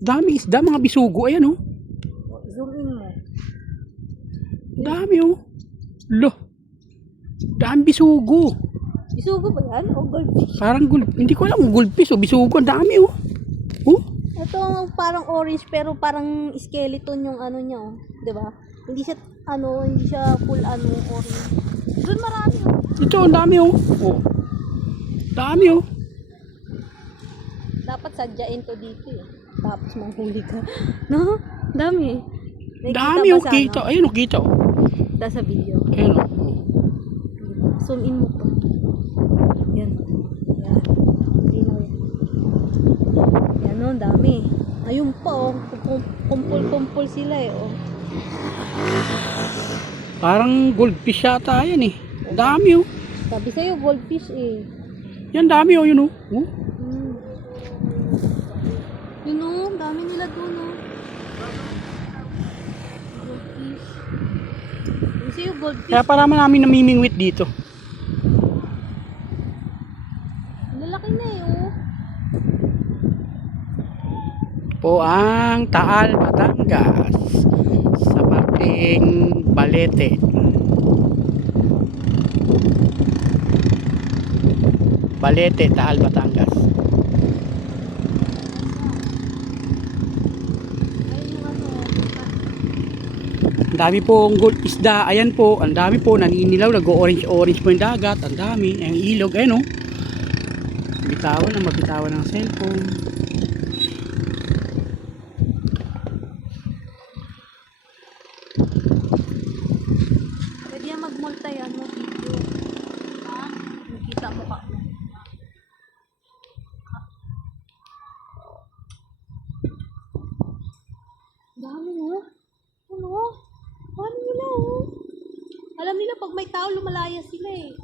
Dami isda, mga bisugo. Ayan, oh. Zoom in mo. Dami, oh. Lo. Dami bisugo. Bisugo ba yan? O goldfish? Parang hindi ko alam kung goldfish o bisugo. Ang dami, oh. Oh. Ito parang orange pero parang skeleton yung ano niya, oh. 'Di ba? Hindi siya full orange. Doon marami, oh. Ito, ang dami, oh. Oh. Dami, oh. Dapat sadyain to dito, eh. Tapos manghuli ka. No? Dami. Nakikita Dami, ba oh. sa Kita. ano? Ayun, oh. Kita, oh. Sa video. Ayun, oh. Zoom in mo pa. Yan. Yan. Linaw yan. Yan, no, ang dami. Ayun pa, oh. Kumpul-kumpul sila, eh, oh. Parang goldfish yata yan, eh. Dami, oh. Sabi sa'yo, goldfish, eh. Yan, dami, oh. Yun, oh. Oh. Yun, oh. Dami nila doon, oh. Goldfish. Sabi sa'yo, goldfish. Kaya parang namin namimingwit dito. Lalaki na, eh, oh. Po ang Taal, Batangas sa parting Balete. Balete, Taal, Batangas. Ayun yung ano, Ang dami pong gold isda. Ayan po, ang dami po naninilaw, nag-orange-orange po yung dagat. Ang dami, ang ilog, ayun, oh. Mabitawan ng cellphone. pwede yan mag-multa yan, no, video. Ha? Nakita mo ka. Dami, no? Ano? Paano nila, oh? Alam nila pag may tao, lumalaya sila, eh.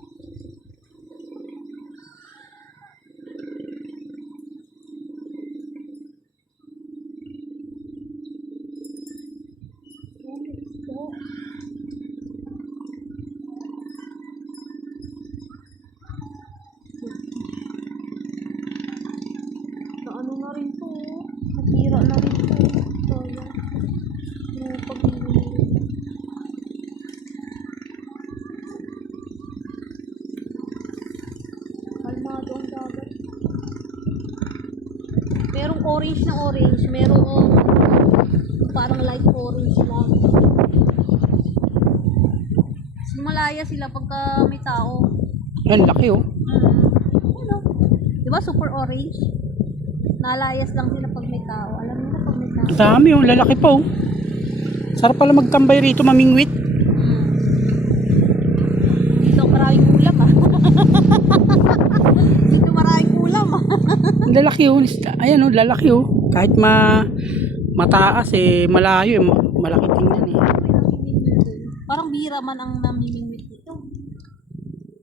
Dami, isda. Ano na rin to, oh. Natira na rin to. Sayang. Ano pagbili. Kalmado ang dagat. Merong orange na orange. Merong parang light orange lang. Malaya sila pagka may tao. Yan, laki, oh. Ano? Diba super orange? Nalayas lang sila pag may tao. Alam nila pag may tao. Ang dami, oh. Lalaki pa, oh. Sarap pala magtambay rito, mamingwit. Dito maraming ulam, ah. Dito maraming ulam, ah. Ang lalaki, oh. Ayan, oh. Lalaki, oh. Kahit mataas, eh. Malayo, eh. Malaki tingnan, eh. Parang bihira man ang namimingwit.